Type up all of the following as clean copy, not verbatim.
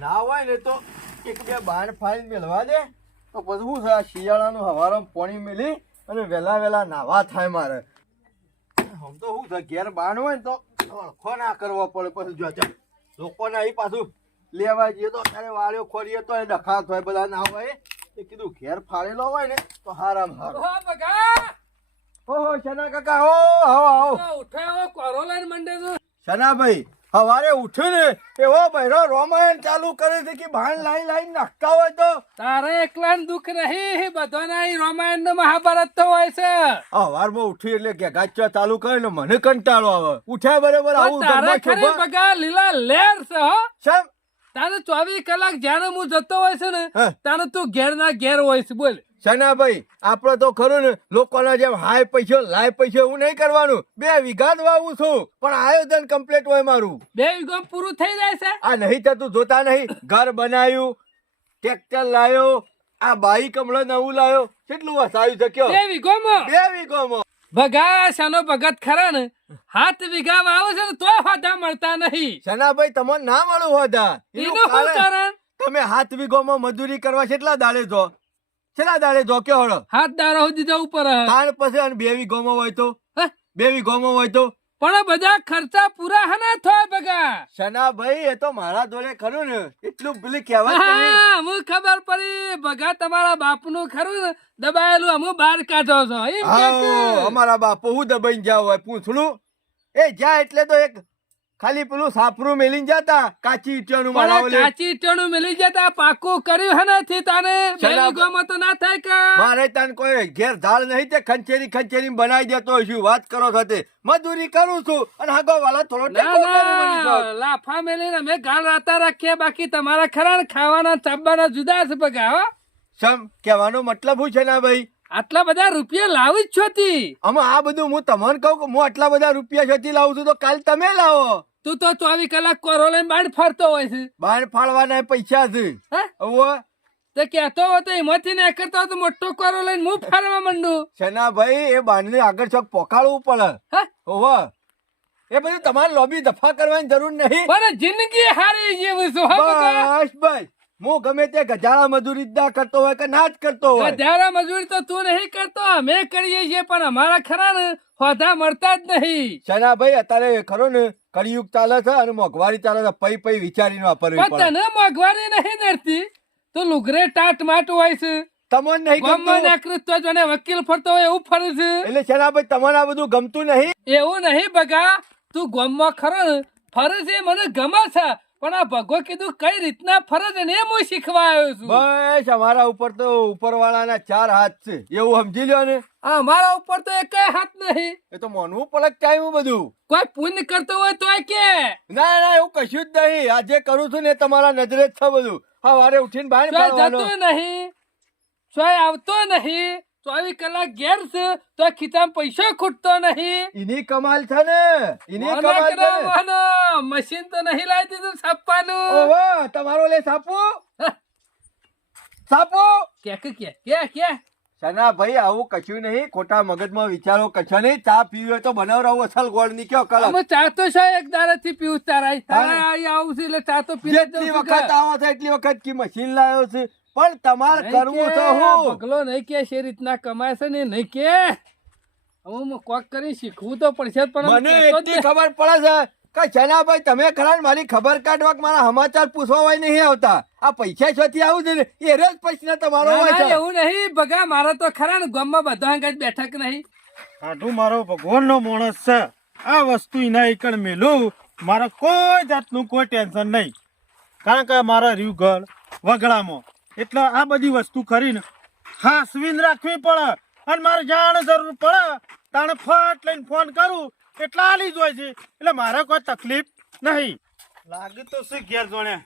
ના હોય ને તો એક બે બાર ફાઈલ મેળવા દે તો પછી શું છે શિયાળાનું હવારમાં પાણી મેલી અને વહેલા નાવા થાય મારે. આમ તો શું છે ઘેર બાણ હોય ને તો અળખો ના કરવો પડે પછી જો લોકોને અહીં પાછું લેવા જઈએ તો અત્યારે વાળ્યો ખોરીએ તો એ ડખા થાય બધા ના હોય એ કીધું ઘેર ફાળેલો હોય ને તો હારામ હારું. ઓહો શના કાકા હો આવો ઉઠાવો કોરો લઈને મંડે છો. શનાભાઈ સવારે ઉઠ્યું ને એવો બહેરો રામાયણ ચાલુ કરે છે કે ભાન લાઈ નાખતા હોય તો તારે એકલા દુઃખ નહીં બધાના રામાયણ ને મહાભારત તો હોય છે. સવારમાં ઉઠ્યું એટલે કે ગાચવા ચાલુ કરે ને મને કંટાળો આવે. ઉઠ્યા બરાબર આવું તારે ખરી બગા લીલા લેર છે હો. શેમ તારે 24 કલાક જાણે હું જતો હોય છે ને તારે તું ઘેર ના ઘેર હોય છે. બોલ શનાભાઈ આપડે તો ખરું ને લોકોના જેમ હાય પૈસો લાય પૈસો એવું નહીં કરવાનું. 2 વીઘા જ વાવું છું પણ આયોજન કમ્પ્લીટ હોય મારું. 2 વીઘા પૂરું થઈ જાય છે. આ નહીં થતું જોતા નહીં. ઘર બનાવ્યું, ટ્રેક્ટર લાયો, આ બાઈક હમણાં નવું લાયો, કેટલું વસાવ્યું છે કયો? 2 વીઘામાં 2 વીઘામાં ભગા શાનો ભગત ખરા ને 7 વીઘા વાવે છે ને તોય હોદા મળતા નહીં. શનાભાઈ તમને ના મળું હોદા એનું શું કારણ? તમે 7 વીઘામાં મજૂરી કરવા કેટલા દાડે જો કયો હળો 7 દાડા સુધી જવું પડે. તાણ પછી અને 2 વીઘામાં હોય તો 2 વીઘામાં હોય તો પણ બધા ખર્ચા પૂરા હના થાય બગા. શનાભાઈ એ તો મારા જોડે ખરું ને એટલું પેલી કહેવાય હું ખબર પડી બગા તમારા બાપનું ખરું ને દબાયેલું અમુ બહાર કાઢો છો. અમારા બાપુ હું દબાઈને જાવ હોય પૂછડું એ જા એટલે તો એક ખાલી પેલું સાપરું મેલીને જતા કાચી ઈંટનું કાચી ઈંટનું મેલી જતા પાકું કર્યું હે નથી તાને બેલીગોમાં તો ના થાય કે મારે તને કોઈ ઘેર ઝાડ નહીં તે ખંચેરી બનાવી દેતો છું. વાત કરો સાથે મજૂરી કરું છું અને હાગો વાળા થોડો લાફા મેલીને અમે ગાલ રાતા રાખીએ બાકી તમારા ખરા ને ખાવાના ચાબવાના જુદા છે બગા. હો સમ કહેવાનો મતલબ શું છે ના ભાઈ? આટલા બધા રૂપિયા લાવી જ છોતી. આમાં આ બધું હું તમને કહું કે હું આટલા બધા રૂપિયા છોતી લાવું છું તો કાલ તમે લાવો. તું તો 24 કલાક કોરો લઈને બાણ ફરતો હોય છે. બાણ ફાળવાના પૈસા છે તે કહેતો હોય તો એમાંથી ને કરતો હોય તો મોટો કોરો લઈને હું ફરવા માંડું. શનાભાઈ એ બાણને આગળ ચોક પોકાળવું પડે. એ બધું તમારે લોબી દફા કરવાની જરૂર નહીં. પણ જિંદગી હારી જેવું છું. બસ બસ હું ગમે તે ગજાળા મજૂરી ના કરતો હોય કે ના જ કરતો હોય. ગજાળા મજૂરી તો તું નહીં કરતો અમે કરીએ છીએ પણ અમારા ખરા ને હોદા મળતા જ નહીં. શનાભાઈ અત્યારે ખરો ને કળિયુગ ચાલે છે અને મોંઘવારી ચાલે છે. પૈ વિચારીને વાપરવી પડે. તને મોંઘવારી નહીં નડતી તો લુગરે ટાટ માટ હોય છે. તમને નહીં ગમતું વકીલ ફરતો હોય એવું ફરે છે. એટલે શનાભાઈ તમને આ બધું ગમતું નહીં? એવું નહીં બગા તું ગામમાં ખરો ને ફરે છે મને ગમે છે પણ આ ભગવો કીધું કઈ રીતના ફરજ ને હું શીખવા આવ્યો છું. બસ અમારા ઉપર તો ઉપરવાળાના 4 હાથ છે એવું સમજી લ્યો ને. અમારા ઉપર તો એક હાથ નહીં. એ તો મોનવું પડે ટાઈમ બધું. કોઈ પુણ્ય કરતો હોય તો કે ના એવું કશું જ નહીં. આજે કરું છું ને તમારા નજરે જ છે બધું. સવારે ઉઠીને બહાર જતો નહીં સોય આવતો નહીં 24 કલાક ઘેર છે તો ખિસ્સામાં પૈસા ખૂટતો નહીં. એની કમાલ છે ને એની કમાલ. મશીન તો નહીં લાવી દીધું સાપવાનું. ઓહો તમારો લે સાપો કે સના ભાઈ આવું કશું નહીં. ખોટા મગજમાં વિચારો કશો નહીં. ચા પીવી હોય તો બનાવરાવું અસલ ગોળ ની કયો કલમ. ચા તો છે એક દાડેથી પીવું તારા આવું છે એટલે ચા તો પી જેટલી વખત આવો છે એટલી વખત કી મશીન લાવ્યો છે પણ તમારે કરવું તો હું પગલો નહીં કે છે રીતના કમાય છે ને નહીં કે હું કોક કરી શીખવું તો પડશે પણ મને એટલી ખબર પડે છે કે શનાભાઈ તમે ખરા મારી ખબર કાઢવા મારા સમાચાર પૂછવા હોય નહીં આવતા. આ પૈસા છોથી આવું છે ને એ રોજ પૈસા તમારો હોય છે. એવું નહીં બગા મારો તો ખરા ને ગામમાં બધા અંગત બેઠક નહીં. આટલું મારો ભગવાનનો માણસ છે. આ વસ્તુ એના એકડ મેલું મારે કોઈ જાતનું કોઈ ટેન્શન નહીં કારણ કે મારા રહ્યું ઘર વગડામાં એટલે આ બધી વસ્તુ કરીને હાસવીને રાખવી પડે અને મારે જાણ જરૂર પડે તાણે ફટ લઈને ફોન કરું એટલા આલી જ હોય છે એટલે મારે કોઈ તકલીફ નહીં. લાગે તો શું ઘેર જોણે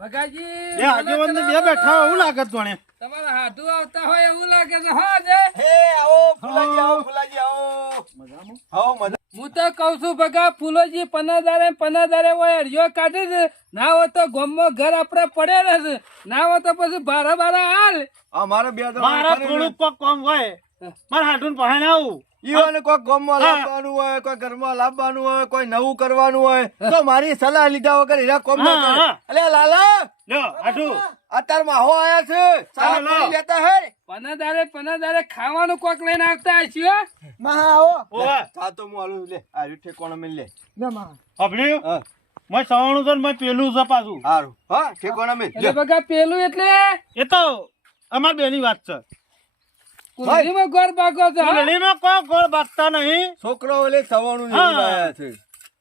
ભગાજી આગેવાન બે બેઠા એવું લાગે જોણે તમારા હાથું આવતા હોય એવું લાગે છે. હા જે હે આવો ફુલાજી આવો મજામાં આવો મજા. હું તો કઉ છું ભગા ફૂલોજી પનાદારે હોય હરિયો કાઢે છે. ના હોય તો ગામમાં ઘર આપડે પડે રહેશે ના હોય તો પછી બારા હાલ અમારે બે મારા થોડું કોમ હોય મારા હાથું પહેણ આવું ઈવન કોઈ ગામમાં લાવવાનું હોય, કોઈ ઘરમાં લાવવાનું હોય, કોઈ નવું કરવાનું હોય તો મારી સલાહ લીધા વગર એના કોમ ન કરે. હા. અલે લાલા લ્યો હાડું અત્યારે માહો આયા છે સાલા ચાલો. પાણી લેતા હે પનાદારે ખાવાનું કોક લઈને આવતા હશી હો. મહા આવો ઓવા ચા તો હું આલું લે આ રીઠે કોણ મેલ લે ના મહા અભળ્યું હા મેં સવાણું તો મેં પેલું છે પાછું હારું હા ઠેકોણા મેલ એટલે બગા પેલું એટલે એ તો અમાર બેની વાત છે કુંડીમાં ગોળ બાગો છો હો? કુંડળીમાં કોઈ ગોળ બાગતા નહીં છોકરો ઓલે સવાણું હા. લેવા આયા છે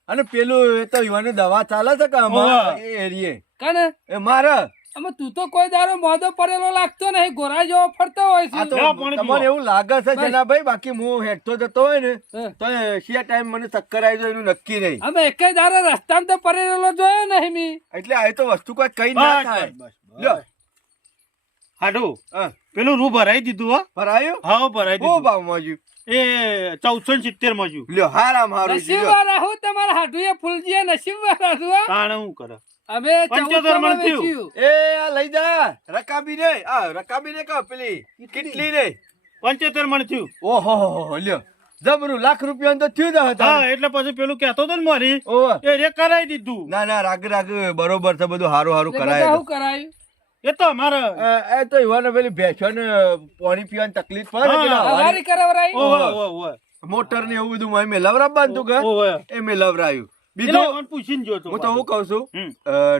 અને પેલું એ તો ઈવાને દવા ચાલે છે કે આમાં ઓવા. એ એરીએ કને એ મારે આમાં તું તો કોઈ દારો મોદો પડેલો લાગતો નહીં, ગોરા જેવો ફરતો હોય આ તો છે. લ્યો, પાણી તમારે પીવો. એવું લાગે છે જનાભાઈ બાકી હું હેઠતો જતો હોય ને હા. તો શિયા ટાઈમ મને ચક્કર આવી જાય એનું નક્કી નહીં અમે એકેય દારો રસ્તામાં તો પડેલો જોયો નહીં મી. એટલે આ તો વસ્તુ કોઈ કઈ ના બસ, થાય બસ, બસ. લ્યો હાડું હા પેલું રૂ ભરાઈ દીધું હો ભરાયું હા ભરાઈ બહુ દીધું ભાવ મોજ્યું એ 1470 માં જ્યું. લ્યો હારામ હારું છે, લ્યો. નસીબવાળા હું તમારા હાડુએ ફૂલજીએ નસીબવાળા છું હો. તાણે હું કરે અમે 75 14 માં મણ થયું. વેચ્યું. એ આ લઈ જા રકાબી ને રકાબી ને કહો પેલી કેટલી ને 75 મણ થયું. ઓહો હો હો, લ્યો જબરું લાખ રૂપિયા તો થયું જ હતા હા એટલે પછી પેલું કહેતો તો ને મારી ઓહો. એ રે કરાઈ દીધું. ના ના રાગ રાગ બરોબર છે બધું હારું હારું એટલે કરાય બધા શું કરાયું? એ તો અમારે એ તો ઈવાને પેલી ભેંસોને પાણી પીવાની તકલીફ પડે ને હા, પેલા હવારી કરાવરાઈ? ઓવે ઓવે મોટર ને એવું બધું મેં લવરાવવાનું તું કે ઓવે એ મેં લવરાયું એટલે બીજું મને પૂછીને જોતો હું તો હું કઉ છું હમ.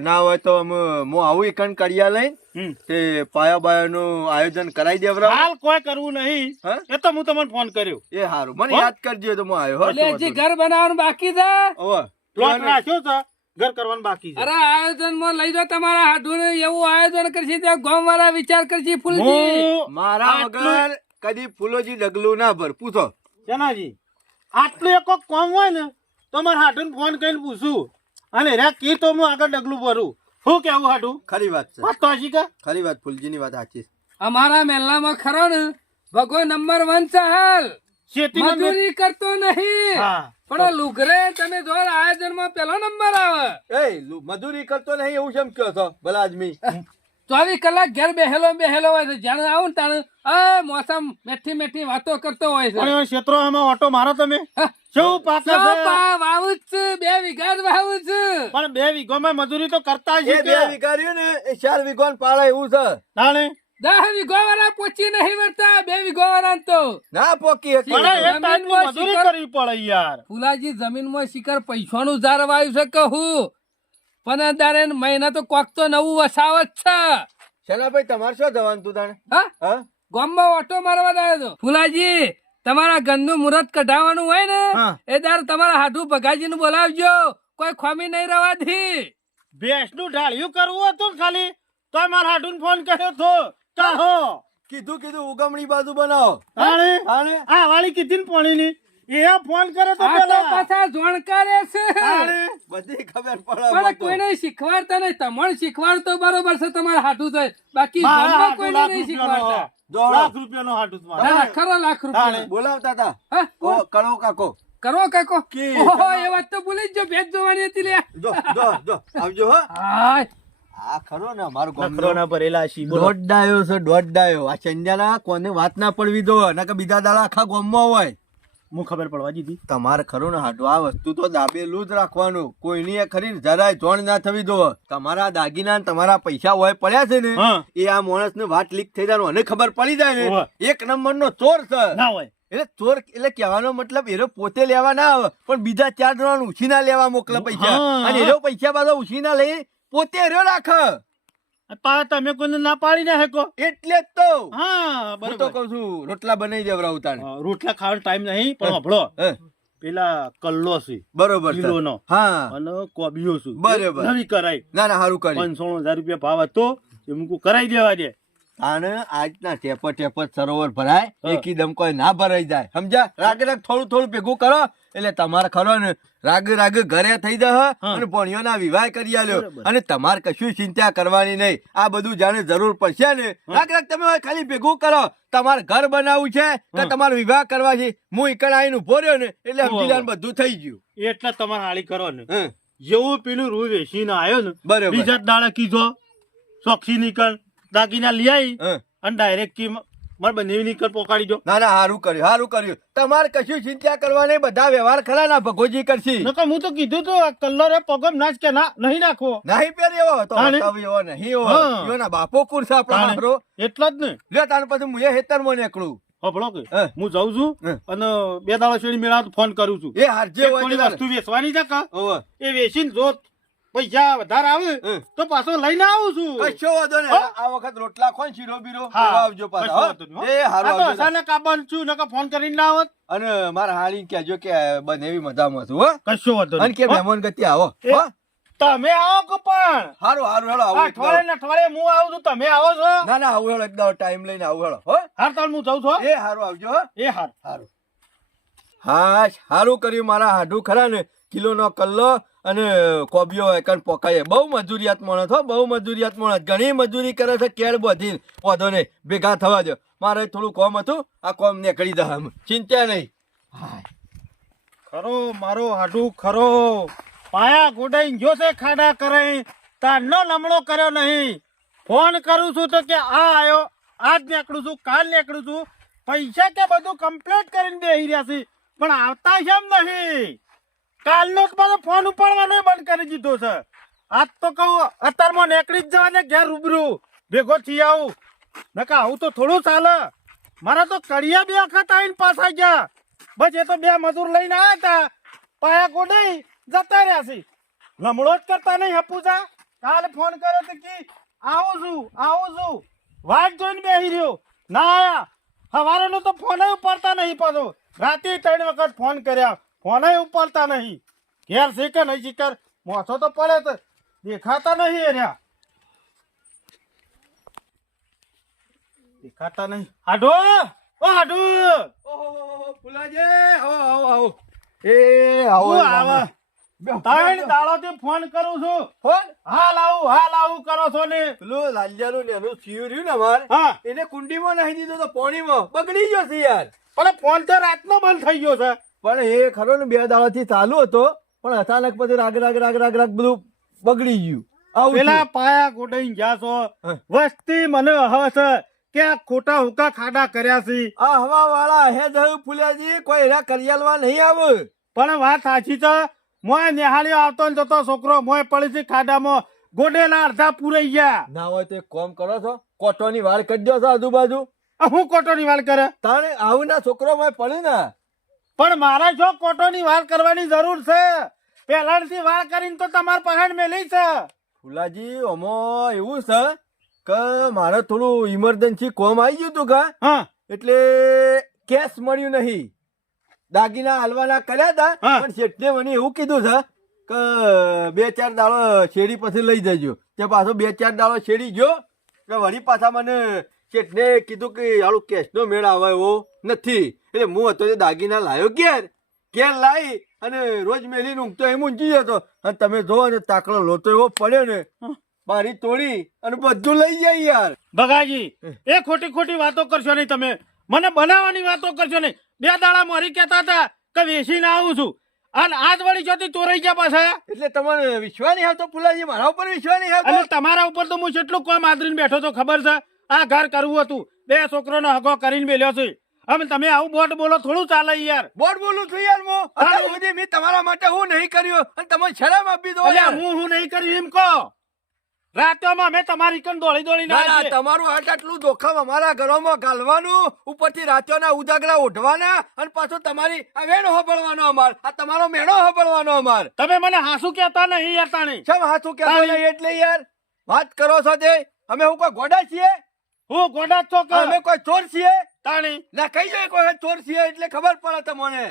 ના હોય તો હું આવું એકન કડિયા લઈને હમ. તે પાયા બાયાનું આયોજન કરાવી દેવરાવ હાલ કોઈ કરવું નહીં હા? એ તો હું તમને ફોન કર્યો એ હારું મને હો? યાદ કરજો તો હું આવ્યો એટલે હજી ઘર બનાવવાનું બાકી છે. પ્લોટ રાખ્યો છે ઘર કરવાનું બાકી છે અરે આયોજનમાં લઈ જાઓ તમારા હાડુને, એવું આયોજન કરશે ત્યાં ગામ વાળા વિચાર કરશે ફૂલજી. હું મારા આટલું- વગર કદી ફૂલોજી ડગલું ના ભર પૂછો શેનાજી આટલું એક કોક કામ હોય ને તો મારે હાટુને ફોન કરીને પૂછું અને રે કી તો હું આગળ ડગલું ભરું શું કેવું હાટું ખરી વાત છે વાત તો હજી કા ખરી વાત ફૂલજીની વાત સાચી છે. અમારા મહેલામાં ખરો ને ભગો નંબર 1 છે હાલ. શેતીમાં મેં- મજૂરી કરતો નહીં હા પણ લુગરે તમે જો આયોજનમાં પેલો નંબર આવે. મજૂરી કરતો નહીં એવું કેમ કયો છો ભલા આદમી 24 કલાક ઘેર બેહેલો હોય છે. જાણે આવું ને તાણે આ મોસમ મેઠી વાતો કરતો હોય છે. પણ એ ક્ષેત્રોમાં ઓટો મારો તમે શું પાકે છે વાવું જ છે, 2 વીઘા જ વાવું છે. પણ 2 વીઘામાં મજૂરી તો કરતા જ એ બે વીઘા રહ્યું ને એ 4 વીઘાનું પાળે એવું છે તાણે 10 વીઘા વાળા પહોંચી નહીં વળતા, 2 વીઘા વાળા તો ના પોકી હતી. પણ એક ટાઈમની જમીનમાં મજૂરી શિકાર- કરવી પડે યાર ફુલાજી જમીનમાં શિકાર પૈસાનું ઝાર વાયું છે કહું પણ દારે મહિના તો કોક તો નવું વસાવત છે. શેનાભાઈ તમારે શું જવાનું તું તાણે હા હા ગામમાં ઓટો મારવા આવ્યો તો. ફુલાજી તમારા ઘરનું મુહૂર્ત કઢાવવાનું હોય ને હા. એ દાર તમારા હાડુ ભગાજીનું બોલાવજો, કોઈ ખોમી નહીં રવાથી. ભેંસનું ઢાળિયું કરવું હતું ને ખાલી તો મારા હાટુને ફોન કર્યો તો કાહો કીધું ઉગમણી બાજુ બનાવો તાણે તાણે આ વાળી કીધી ને પાણીની એ ફોન કરે તો આ તો પેલા પાછા જોણકારે છે તાણે બધી ખબર પડે પણ મને તો. કોઈને શીખવાડતા નહીં. તમને શીખવાડતો બરોબર છે તમારે હાડું થાય, બાકી મારા ગામમાં હાટુ કોઈને લાખ નહીં રૂપિયાનો શીખવાડતા. જો. લાખ રૂપિયાનો હાટું જ મારે. ના, ખરો લાખ રૂપિયા. તાણે. બોલાવતા હતા હા, ઓ કરો કાકો કરો કાકો. કી. ઓહો, એ વાત તો ભૂલી જ જો, ભેજ જોવાની હતી લે. જો આવજો હો હાય. આ ખરો ને અમારો નખરોના ભરેલા છી બોલો. દોઢ ડાયો છે દોઢ ડાયો આ ચંદ્યાના કોને વાત ના પડવી દો નકર બીજા દાડા આખા ગામમાં હોય હું ખબર પડવા દીધી તમારે ખરું ને હાટુ આ વસ્તુ તો દાબેલું જ રાખવાનું કોઈની એ ખરી જરાય જોણ ના થવી દો. તમારા દાગીના ને તમારા પૈસા હોય પડ્યા છે ને હા. એ આ માણસ ને વાત લીક થઈ જાય અને ખબર પડી જાય ને ઓવે. 1 નંબરનો ચોર છે. ના હોય એટલે ચોર એટલે કહેવાનો મતલબ એરો પોતે લેવા ના આવે પણ બીજા 4 જણા ઉછીના લેવા મોકલે પૈસા હા. અને એરો પૈસા પાછા ઉછીના લઈ પોતે એરો રાખે પા તમે કોઈને ના પાડી ના શકો એટલે જ તો હા હું તો બરોબર કઉ છું રોટલા બનાવી દેવરાવ તાણે. રોટલા ખાવાનો ટાઈમ નહીં પણ હભળો હે, પેલા કલ્લો છે બરોબર છે. કિલોનો. હા અને કોબીઓ છે બરોબર. નવી કરાઈ ના ના સારું કરી 500,000 રૂપિયા ભાવ હતો એ મૂકું કરાઈ દેવા દે તાણે આજના ટેપ સરોવર ભરાય હા. એકદમ કોઈ ના ભરાઈ જાય સમજ્યા રાગે રાગ થોડું ભેગું કરો એટલે તમારે ખરો ને રાગ ઘરે થઈ જશે હા. અને ભણિયોના વિવાહ કરી આલ્યો બરોબર. અને તમારે કશું ચિંતા કરવાની નહીં આ બધું જાણે જરૂર પડશે ને રાગ તમે હવે ખાલી ભેગું કરો તમારે ઘર બનાવવું છે કે હા. તમારે વિવાહ કરવા છે હું એકણ આવીને ઉભો રહ્યો ને એટલે ઓહો. સમજી લે બધું થઈ ગયું એટલે તમારે હાળી કરો ને હમ. જેવું પેલું રૂ વેચીને આવ્યો ને બરોબર. બીજા જ દાડા કીધો ચોકસી નીકળ દાગીના લઈ આવી હમ. અને ડાયરેક્ટ કી મારે બંને નીકળ પોકાડી જો. ના હારું કર્યું તમારે કશું ચિંતા કરવાની, બધા વ્યવહાર ખરા ના ભગોજી કરશી. નકર હું તો કીધું તું આ કલર એ પગમ નાચ કે ના નહીં નાખવો. નહીં પહેર એવો તો તાણે? બતાવ એવો નહીં એવો. હા. એવો ના બાપો કુરસા આપણા તાણે? હારો. એટલા જ ને. લ્યો તાણ પછી હું એ હેતરમાં નીકળું. હભળો કે હા. હું જાઉં છું હા. અને 2 દાડા શેરી મેળા તો ફોન કરું છું. એ હારજે એક હોય થોડી તે વસ્તુ વેચવાની છે કે ઓવે. એ વેચીને જો પૈસા વધારે આવે હા. તો પાછો લઈને આવું છું. કશો વાંધો નહીં. હા. આ વખત રોટલા ખોન શીરો બીરો હા. લેવા આવજો પાછા, કશો હો. વાંધો નહીં, હો. એ હારું આ તો આવજો. અચાનક આવવાનું છું નકર ફોન કરીને ના આવત. અને મારા હાળી કહેજો કે બનેવી મજામાં છું, હો. કશો વાંધો અને કે નહીં, હો. મહેમાન ગતિ આવો, એ- હો. તમે આવો કે પણ હારું હેડો આવું એક દાડો. અઠવાડિયે ને અઠવાડિયે હું આવું છું તમે આવો છો. ના આવું હેડો એક દાડો ટાઈમ લઈને આવું હેડો, હો. હાર તાલ હું જાઉં છું. એ હારું આવજો, હો. એ હાર. હારું. હા સારું કર્યું મારા હાડું ખરા ને કિલોનો કલ્લો અને કોબીઓ એકન પોકાય. બહુ મજૂરિયાત માણસ હો, બહુ મજૂરિયાત માણસ. ઘણી મજૂરી કરે છે કેળ બધી. વાંધો નહીં, ભેગા થવા દો. મારે થોડું કોમ હતું, આ કોમ નીકળી દે આમ. ચિંતા નહીં. ખરો મારો હાડું ખરો પાયા ગોડાઈ જો છે ખાડા કરે તારનો લમણો કર્યો નહીં. ફોન કરું છું તો કે આ આયો, આજ નીકળું છું, કાલ નીકળું છું. પૈસા કે બધું કમ્પ્લીટ કરીને બેહી રહ્યા છે પણ આવતા કેમ નહીં. કાલનો જ બધો ફોન ઉપાડવાનો બંધ કરી દીધો છે. આજ તો કહું અત્યારમાં નીકળી જ જવાને ઘેર રૂબરૂ ભેગો થઈ આવું. નકા આવું તો થોડું ચાલે. મારા તો કડિયા 2 વખત આવીને પાછા ગયા. બસ એ તો 2 મજૂર લઈને આવ્યા હતા, પાયા ગોડાઈ જતા રહ્યા છે. લમણો જ કરતા નહીં હપુજા. કાલે ફોન કર્યો તો કે આવું છું વાટ જોઈને બેસી રહ્યો ના આયા. સવારેનો તો ફોન ઉપાડતા નહીં પાછો. રાતે 3 વખત ફોન કર્યા, ફોન ઉપાડતા નહીં. ઘેર છે કે નહીં શીકર મોસો તો પડે તો દેખાતા નહીં એર્યા. દેખાતા નહીં. હાડો ઓ હાડો ઓહો ફુલાજી, આવો. એ આવો હું આવે. 3 દાડાથી ફોન કરું છું. ફોન હાલ આવું કરો છો ને. પેલું લાલિયાનું ને એનું થયું રહ્યું ને અમાર, હા એને કુંડીમાં નાખી દીધો તો પાણીમાં બગડી ગયો છે યાર. પણ ફોન તો રાતનો બંધ થઈ ગયો છે. પણ એ ખરો ને 2 દાડાથી ચાલુ હતો, પણ અચાનક પછી રાગ બધું બગડી ગયું. આવું પેલા થયું. પાયા ગોડાઈ ગયા છો. હા. વસ્તી મને હે છે કે આ ખોટા હુકા ખાડા કર્યા છે. આ હવા વાળા હે જયું ફુલાજી, કોઈ એના કરિયાલવા નહીં આવે. પણ વાત સાચી છે. મોય નિહાળ્યો આવતો ને જતો છોકરો મોય પડી છે ખાડામાં. ગોડેલા અડધા પૂરાઈ ગયા. ના હોય તો એક કામ કરો છો, કોટોની વાળ કરી દો છો આજુબાજુ. આ હું કોટોની વાળ કરે. તાણે આવું ના છોકરો માં પડે ને. પણ મારા જો કોટોની વાળ કરવાની જરૂર છે. પહેલાથી વાળ કરીને તો તમારે પહાડ મેલી છે. ફુલાજી આમાં એવું છે કે મારે થોડું ઇમરજન્સી કોમ આવી ગયું હતું કા, હા એટલે કેશ મળ્યું નહીં. દાગીના હાલવાના કર્યા હતા, હા. પણ શેઠને મને એવું કીધું છે કે 2-4 દાડો શેરી પછી લઈ જજો. તે પાછો 2-4 દાડો શેરી ગયો એટલે વળી પાછા મને શેઠને કીધું કે આળું કેશનો મેળ આવે એવો નથી. એટલે હું હતો તે દાગીના લાવ્યો ઘેર લાવી અને રોજ મેલી ઊંઘતો એમ ઊંઘી જતો. અને તમે જો ને તાકડો લોતો એવો પડ્યો ને, મારી તોડી અને બધું લઈ જાય યાર. બગાજી એ ખોટી વાતો કરશો નહીં. તમે મને બનાવવાની વાતો કરશો નહીં. 2 દાડા મારી કહેતા હતા કે વેચીને આવું છું અને આજ વળી જોતી ચોરાઈ ગયા પાછા. એટલે તમારે વિશ્વાસ નહીં આવતો ફુલાજી, મારા ઉપર વિશ્વાસ નહીં આવતો. અને તમારા ઉપર તો હું કેટલું કોમ આદરીને બેઠો તો ખબર છે. આ ઘર કરવું હતું, 2 છોકરોનો હગો કરીને મેલ્યો છે. હવે તમે આવું બોટ બોલો થોડું ચાલે યાર. બોટ બોલું છું યાર હું. અત્યાર સુધી મેં તમારા માટે હું નહીં કર્યું અને તમે શરમ આપી દો અલ્યા યાર. હું નહીં કર્યું એમ કહો. રાતોમાં અમે તમારી કન દોડી ના ના તમારું આટલું જોખમ અમારા ઘરોમાં ગાલવાનું, ઉપરથી રાત્યોના ઉજાગરા ઓઢવાના અને પાછું તમારી આ વેણો હબળવાનો અમાર, આ તમારો મેણો હબળવાનો અમાર. તમે મને હાસુ કહેતા નહીં યાર. તાણી શેમ હાથું કહેતો તાણી. નહીં એટલે યાર વાત કરો છો તે. અમે હું કોઈ ગોડા છીએ? હું ગોડા છો કે અમે કોઈ ચોર છીએ? તાણી ના કહી જાય કોઈ ચોર છીએ એટલે ખબર પડે તમને.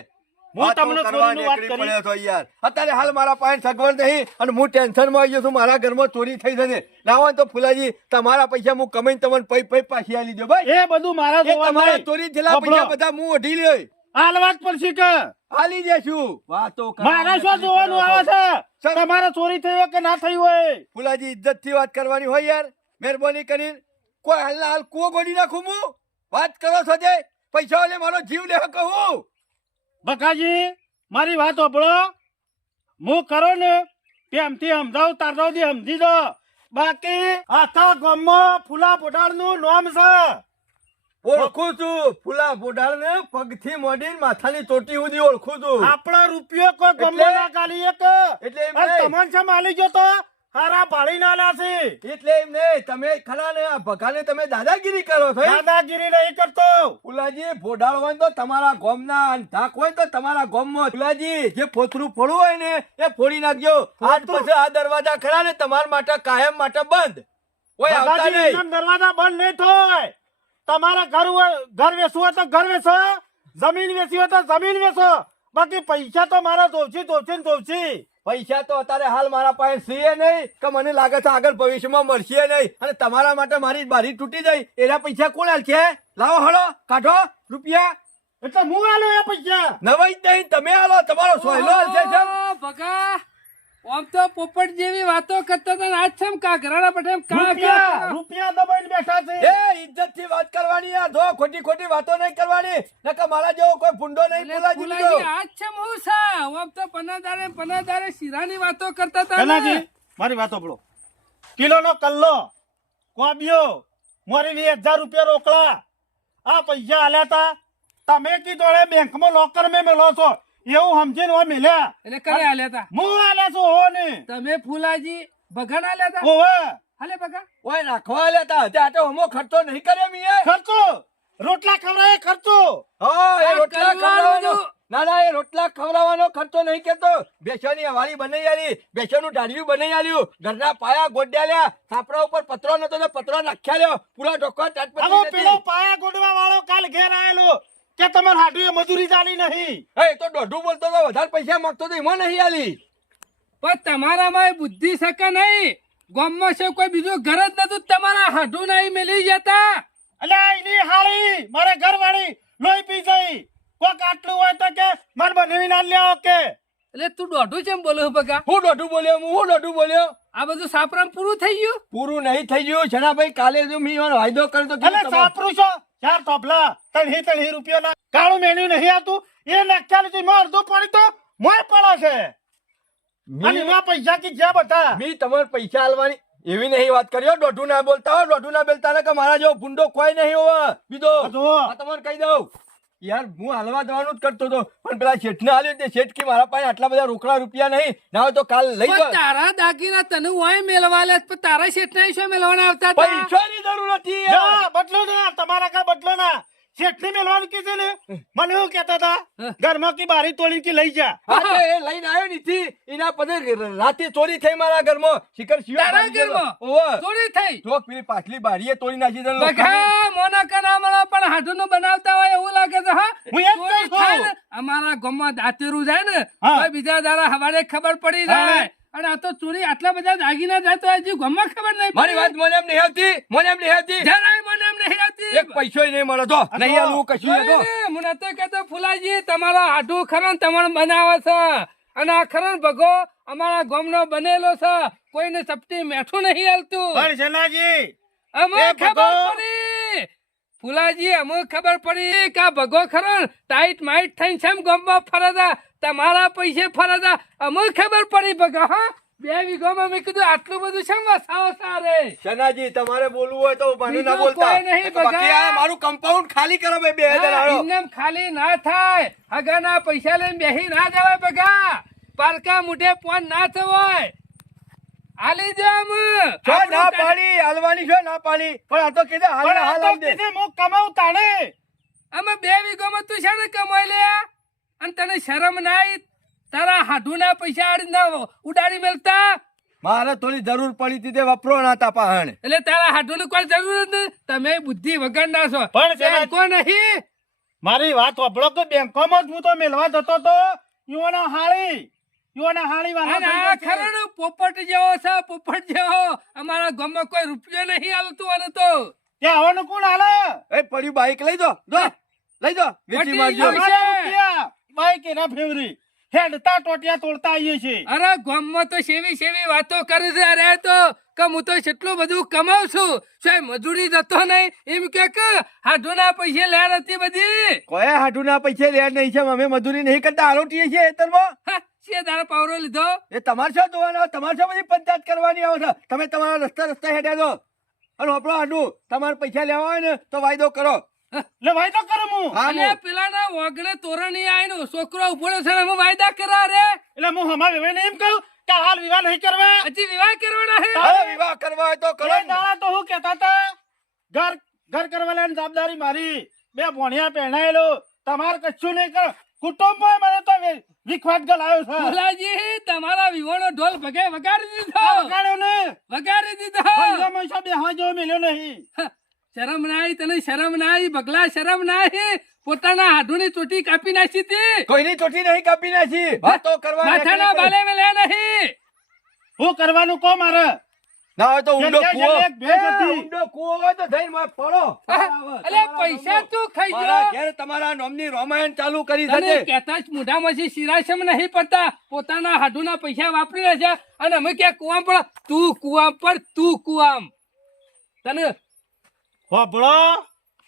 હું વાતો તમને કરવા ચોરીની વાત નીકળી કરી. પડ્યો છો યાર. અત્યારે હાલ મારા પાસે સગવડ નહીં અને હું ટેન્શનમાં આવી ગયો છું. મારા ઘરમાં ચોરી થઈ જશે. ના હોય તો ફુલાજી તમારા પૈસા હું કમાઈને તમને પૈ પાછી આલી દો ભાઈ. એ બધું મારા એ જોવા તમારા નહીં. ચોરી થયેલા સાંભળો. પૈસા બધા હું ઓઢી લ્યો. હાલવા જ પડશે કે આલી દેશું. વાતો મારે શું જોવાનું આવે છે? સર. તમારે ચોરી થઈ હોય કે ના થઈ હોય. ફુલાજી ઇજ્જત થી વાત કરવાની હોય યાર. મહેરબાની કરીને કોઈ હાલના હાલ કુવો ગોડી નાખું હું. વાત કરો છો તે પૈસા લે મારો જીવ લે કહું. બકાજી મારી વાત સાંભળો. હું કરો ને પ્રેમથી સમજાવું તારથી સમજી દો. બાકી આખા ગામમાં ફૂલા પોટાળનું નામ છે. ઓળખું છું ફૂલા બોડાળને પગથી મોડીને માથાની ચોટી સુધી ઓળખું છું. આપણો રૂપિયો કોઈ ગમે એટલે- ના કાઢી એક એટલે એમ નહીં. તમને છે માલી ગયો તો હારા ભાળી ના લાશે. એટલે એમ નહીં, તમે ખરા ને આ ભગાને તમે દાદાગીરી કરો છો એમ? દાદાગીરી નહીં કરતો. ફુલાજી ભોડાળ હોય તો તમારા ગોમના અને ધાક હોય તો તમારા ગોમમાં ફુલાજી જે ફોતરું ફોડવું હોય ને એ ફોડી નાખજો. આજ પછી આ દરવાજા ખરા ને તમારા માટે કાયમ માટે બંધ. ઓય આવતા દાદાજી, નહીં. એકદમ દરવાજા બંધ નહીં થાય. તમારા ઘર વેચવું હોય તો ઘર વેચો, જમીન વેચી હોય તો જમીન વેચો. બાકી પૈસા તો મારા જોશી. પૈસા તો અત્યારે હાલ મારા પાસે છે નહીં કે મને લાગે છે આગળ ભવિષ્યમાં મળશે નહીં. અને તમારા માટે મારી બારી તૂટી જાય એના પૈસા કોણ હાલ છે? લાવો હળો કાઢો રૂપિયા. એટલે હું આલો એ પૈસા. નવાઈ જ નહીં, તમે હાલો. તમારો સોયલો હાલ છે કેમ? ઓહો, ભગા આમ તો પોપટ જેવી વાતો કરતા હતા ને આજ છે કાઘરાના પઠેમ રૂપિયા દબાઈને બેઠા છે. એ ઇજ્જત થી વાત કરવાની યાર. જો ખોટી વાતો નહીં કરવાની. નકર મારા જેવો કોઈ ભૂંડો નહીં ફુલાજી બીજો. આજ છે હું સા આમ તો પનાદારે શીરાની વાતો કરતા હતા ને. કનાજી, મારી વાત સાંભળો. કિલોનો કલ્લો કોબિયો મારી 20,000 રૂપિયા રોકડા આ પૈસા આલ્યા તા. તમે કીધું એ બેંકમાં લોકર મેં મેલો છો એવું સમજીને હું મેલ્યા. એટલે કરે આલ્યા હતા હું આલ્યા છું હો ને. તમે ફૂલાજી ભગા ના લેતા ઓવે હાલે ભગા ઓય નાખવા લેતા ત્યાં તો હમો ખર્ચો નહીં કર્યો મીએ. ખર્ચો રોટલા ખવડાવે ખર્ચો. હા એ આ રોટલા કરવાનું ખવડાવવાનો. બધું. ના એ રોટલા ખવડાવવાનો ખર્ચો નહીં કેતો. બેસોની હવાળી બનાવી આલી, બેસોનું ઢાળિયું બનાવી આલ્યું, ઘરના પાયા ગોડ્યા, છાપરા ઉપર પતરો નતો તો પતરો નાખ્યા લ્યો. પૂરા ડોકો હવે ટાટપટી પેલો પાયા ગોડવા વાળો કાલ ઘેર આયેલો કે તમારે હાટુએ મજૂરી ચાલી નહીં. એ તો દોઢું બોલતો તો વધારે પૈસા માંગતો તો એમાં નહીં આલી. પણ તમારામાં બુદ્ધિ શકે નહીં ગામમાં છે કોઈ બીજું ઘર જ નતું તમારા હાડું નહીં મેલી જતા. અલ્યા એની હાળી મારે ઘરવાળી લોહી પી જઈ. કોક આટલું હોય તો કે માર બનાવી ના લ્યા કે. એટલે તું દોઢું કેમ બોલો ભગા? હું દોઢું બોલ્યો. આ બધું સાપરામ પૂરું થઈ ગયું. પૂરું નહીં થઈ ગયું છનાભાઈ. કાલે જો મેં એવાનો વાયદો કર્યો તો અલે કીધું તમારે- સાપરું છો 4 ટોપલા 3 રૂપિયા ના કાળું મેન્યુ નહીં આવતું એ નાખ્યા નથી. મેં અડધું પાણી તો મોય પડે છે. અને મેં- એમાં પૈસા કી જ્યાં બધા મેં તમારે પૈસા આલવાની એવી નહીં વાત કર્યો. દોઢું ના બોલતા ને કે મારા જેવો ભૂંડો કોઈ નહીં હોવા બીજો. જુઓ. આ તમારે કહી દઉં યાર, હું હાલવા દેવાનું જ કરતો હતો પણ પેલા શેઠને હાલ્યું તે શેઠ કે મારા પાસે આટલા બધા રોકડા રૂપિયા નહીં, ના હોય તો કાલ લઈ પણ જાઓ. તારા દાગીના તને હોય મેળવા લે પણ તારા શેઠના શું મેળવાના આવતા હતા? પૈસાની જરૂર હતી યાર. ના, બદલો ના તમારા કા બદલો ના. શેઠને મેલવાનું કીધું ને મને એવું કહેતા હતા ઘરમાં કી બારી તોડી કે લઈ જા. હા, તો એ લઈને આવ્યો નથી એના પદે રાતે ચોરી થઈ મારા ઘરમાં. શિખર શિવા તારા ભાગી ગયેલો. ઘરમાં? ઓવે. ચોરી થઈ. જો પેલી પાછલી બારીએ તોડી નાખી દીધેલો. બઘા મોનાકા ના મળે પણ હાડુનું બનાવતા હોય એવું લાગે છે હા. હું એમ ચોરી કહું છું. થાય ને, અમારા ગામમાં દાંતેરું જાય ને હા. તો બીજા દાડા હવારે ખબર પડી જાય. હા. અને આ તો ચોરી આટલા બધા દાગીના જાય તો હજી ગામમાં ખબર નહીં મારી વાત મને એમ નહીં આવતી. જરાય મને એમ નહીં આવતી. એક પૈસો નહીં મળે તો નહીં આલું કશું જોઈ તો. ને, હું નતો કહેતો ફુલાજી તમારા હાડું ખરણ તમને બનાવે છે અને આ ખરણ ભગો અમારા ગામનો બનેલો છે કોઈને ચપટી મેઠું નહીં હાલતું. પણ જનાજી અમે એ ખબર ભગો. પડી ફુલાજી અમે ખબર પડી કે આ ભગો ખરો ટાઈટ માઈટ થઈને છેમ ગામમાં ફરતા તમારા પૈસે ફરતા અમે ખબર પડી ભગા હા 2 વીઘામાં મેં કીધું આટલું બધું છે વસાવો સારે. શનાજી તમારે બોલવું હોય તો મને ના બીજું બોલતા. કોઈ નહીં બગા. બાકી આ મારું કમ્પાઉન્ડ ખાલી કરો બે 2000 ના, આલો. એમનેમ ખાલી ના થાય હગાના પૈસા લઈને બેહી ના જવાય બગા. પારકા મુઢે પોન ના થવાય. આલી દે આમ. છો આપણું ના કાઢ- પાડી હાલવાની છો ના પાડી પણ આ તો કીધે હાલ પણ આ હાલ તો આલ દે. કીધે હું કમાઉં તાણે. અમે 2 વીઘામાં તું છે ને કમાઈ લે અને તને શરમ નાઈ તારા હાડુના પૈસા આડીને ઉડાડી મેલતા. મારે થોડી જરૂર પડી હતી તે વપરો ના તા પાહણ. એટલે તારા હાડુની કોઈ જરૂર જ નહીં. તમે બુદ્ધિ વગરના છો પણ જરા- બેંકો નહીં. મારી વાત વાપરો તો બેંકોમાં જ હું તો મેલવા જતો તો યુવાના હાળી વાળા અને થઈ આ ગયા છે. ખરો પોપટ જેવો છે પોપટ જેવો અમારા ગામમાં કોઈ રૂપિયો નહીં આવતું અને તો ત્યાં આવવાનું કોણ હાલે? એ પડ્યું બાઈક લઈ દો લઈ દો વેચી વટી મારજો. ગયું. અમારા રૂપિયા બાઈક એના ફેવરી હેડતા ટોટિયા તોડતા આવીએ છીએ. અરે ગામમાં તો સેવી વાતો કરે છે અરે તો કે હું તો કેટલું બધું કમાઉં છું સાહેબ મજૂરી જતો નહીં એમ કે હાડુના પૈસે લેર હતી બધી. કોઈ હાટુના પૈસે લે નહીં છે અમે મજૂરી નહીં કરતા આરોટીએ છીએ ખેતરમાં. હા, છે તારો પાવરો લીધો. એ તમારે શું જોવાનો તમારે શું બધી પંચાયત કરવાની આવે છે. તમે તમારા રસ્તા હેડ્યા દો અને આપણો આડું તમારે પૈસા લેવા હોય ને તો વાયદો કરો એટલે વાયદો કરું હું હા, અને પેલાના વગડે તોરણી આવીને છોકરો ઉભો રહ્યો છે ને અમે વાયદા કરા રે એટલે હું હમા વેવાઈને એમ કહું કે હાલ વિવાહ નહીં કરવા હજી વિવાહ કરવાના હે હવે વિવાહ કરવા હોય તો કરો એ દાડા તો હું કહેતા હતા ઘર કરવા લેવાની જવાબદારી મારી બે ભોણિયા પહેણાયેલો તમારે કશું નહીં કરો કુટુંબમાં મને તો વિખવાટ ગલાયો છે ભોલાજી તમારા વિવાહનો ઢોલ વગાડી દીધો વગાડ્યો ને વગાડી દીધો પંજામાં છે બે હા જેવો મેલ્યો નહીં શરમ નાઈ તને શરમ નાઈ બગલા શરમ નાઈ પોતાના હાડુની ચોટી કાપી નાખી હતી કોઈની ચોટી નહીં કાપી નાખી વાતો કરવા માથાના બાલે મેલે નહીં હું કરવાનું કહો મારે ના હોય તો ઊંડો એક કૂવો એક ભેંસ હતી. ઊંડો કૂવો હોય તો થઈને માં પડો અલે પૈસા તું ખાઈ મારા ગયો ઘેર તમારા નામની રામાયણ ચાલુ કરી તને શકે કહેતા જ મોઢામાંથી શિરાશમ નહીં પડતા પોતાના હાડુના પૈસા વાપરી રહ્યા છે અને અમે ક્યાં કુવામ પર તું કુવામ તને હોભળો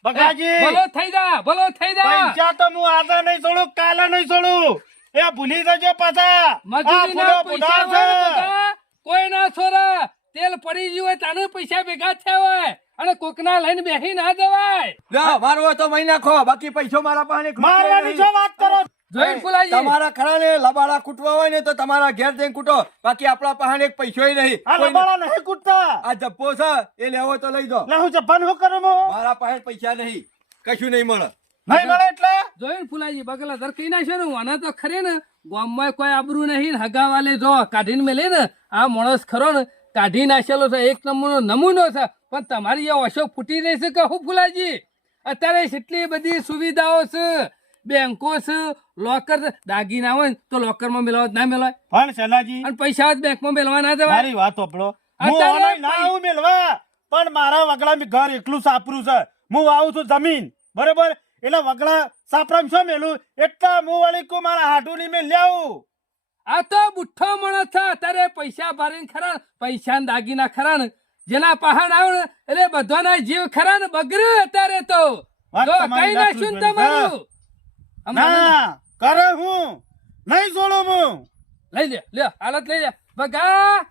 બગાજી ભલો થઈ જા પૈસા તો હું આજે નહીં છોડું કાલે નહીં છોડું એ ભૂલી જજો પાછા આ મજૂરીના બુઢો પૈસા બુઢા હોય ને છે. બધા, કોઈ ના છોરા તેલ પડી ગયું હોય તાને પૈસા ભેગા થયા હોય અને કોકના લઈને બેસી ના જવાય લ્યો, મારો હોય તો મહી નાખો બાકી પૈસો મારા પાસે એક રૂપિયો મારવાની નહીં. શું વાત કરો જોઈ ફુલાજી તમારા ખરા ને લબાડા કૂટવા હોય ને તો તમારા ઘેર જઈને કૂટો બાકી આપણા પાસે એક પૈસોય નહીં આ કોઈ લબાડા નહીં કૂટતા આ જપ્પો છે એ લેવો હોય તો લઈ દો એટલે હું જપાન શું કરું હું મારા પાસે પૈસા નહીં કશું નહીં મળે નહીં મળે એટલે જોઈને ફુલાજી બગલા દર કઈ નાખ્યો ને આના તો ખરે ને ગામમાં કોઈ આબરૂ નહીં ને હગાવાલે જો કાઢીને મેલે ને આ માણસ ખરો ને કાઢી નાખેલો છે એક નમૂનો છે પણ તમારી એ ઓછો ફૂટી રહેશે કે હું ફુલાજી અત્યારે કેટલી બધી સુવિધાઓ છે બેંકો છે લોકર છે દાગીના હોય ને તો લોકરમાં મેળવા ના મેળવાય પણ સલાજી અને પૈસા હોય તો બેંકમાં મેળવા ના જવાય મારી વાત ઓપડો હું અત્યારે ઓનલાઈન ના આવું મેલવા પણ મારા વગડા ઘર એકલું સાપરું છે હું આવું છું જમીન બરોબર એટલે વગડા સાપરામ શું મેલું એટલે હું વળી કુ મારા હાડું ની મેં લેવું આ તો બુઠ્ઠો માણસ છે અત્યારે પૈસા ભરીને ખરા પૈસા ને દાગીના ખરા ને જેના પહાડ આવે ને એટલે બધાના જીવ ખરા ને બગડ્યું અત્યારે તો વાત જો તમારી કઈ નાખ્યું ને સાચું તમારું હમણાં ના કરે હું નહીં છોડું હું લઈ લે હાલત લઈ લે બગા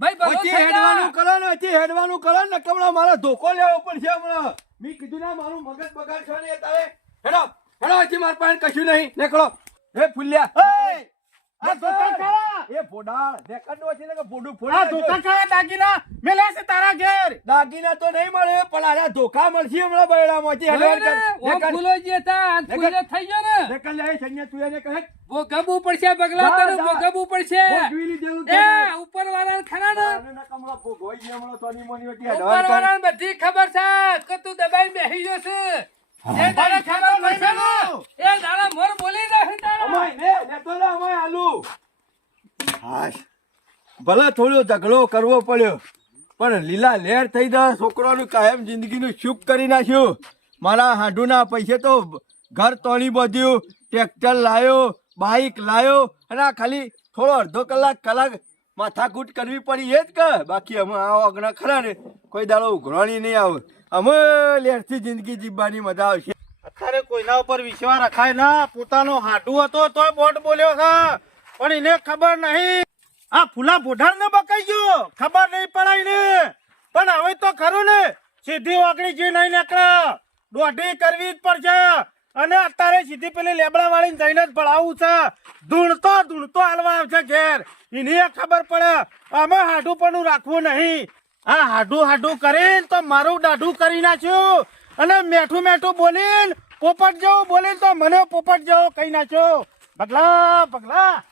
ભાઈ ભલો પછી થઈ જા. હેડવાનું કરો ને પછી હેડવાનું કરો ને કમળો મારો ધોકો લેવો પડશે હમણાં મેં કીધું ને મારું મગજ બગાડશો ને તારે હેડો હજી મારા પાસે કશું નહીં નીકળો એ ફૂલ્યા એય, આ ધોકા ખાવા એ ફોડા દેખાડનો છે ને કે ફોડું આ ફોડા ધોકા ખાવા દાગીના મેલે છે તારા ઘેર દાગીના તો નહીં મળે પણ આના ધોકા મળશે હમણાં બૈડામાંથી હેડવાન કર ઓમ દેખાડ ફૂલો જે હતા આજ ફૂલો થઈ ગયો ને દેખાડ લે સંજય તું એને કહે ભોગવવું પડશે બગલા જા, તને જા. ભોગવવું પડશે ભોગવી લીધેલું એ છે. ઉપર વાળા ખરા ને આને કમળો ભોગવાઈ ગયો હમણાં તોની મોની વટી ઉપર હેડવાન કર. વાળાને બધી ખબર છે કે તું દબાઈ બેસી ગયો છે એ દાડા ખબર પડશે ને એ દાડા મોર બોલી દે તારા અમાય ને લેતો લે અમાય આલુ હાશ ભલે થોડો ઝઘડો કરવો પડ્યો પણ લીલા લેર થઈ જાય છોકરાનું કાયમ જિંદગીનું સુખ કરી નાખ્યું મારા હાડુના પૈસે તો ઘર તોડી બધ્યું ટ્રેક્ટર લાયો બાઈક લાયો અને આ ખાલી થોડો અડધો કલાક માથાકૂટ કરવી પડી એ જ કે બાકી અમે આ અગણા ખરા ને કોઈ દાડો ઉઘરાણી નહીં આવે અમે લેરથી જિંદગી જીવવાની મજા આવશે અત્યારે કોઈના ઉપર વિશ્વાસ રખાય ના પોતાનો હાડું હતો તોય બોટ બોલ્યો છે પણ એને ખબર નહીં આ ફૂલા બોઢાર ને બકાઈ ગયો ખબર નહીં પડાય ને પણ હવે તો ખરું ને સીધી વાકડી જે નહીં નીકળે દોઢી કરવી જ પડશે અને અત્યારે સીધી પેલી લેબડા વાળી જઈને જ ભણાવવું છે ધૂણતો હાલવા આવશે ઘેર એને ખબર પડે અમે હાડું પણ રાખવું નહીં આ હાડું કરીને તો મારું દાઢું કરી નાખ્યું અને મેઠું બોલીને પોપટ જેવું બોલીને તો મને પોપટ જેવો કહી નાખ્યો પગલા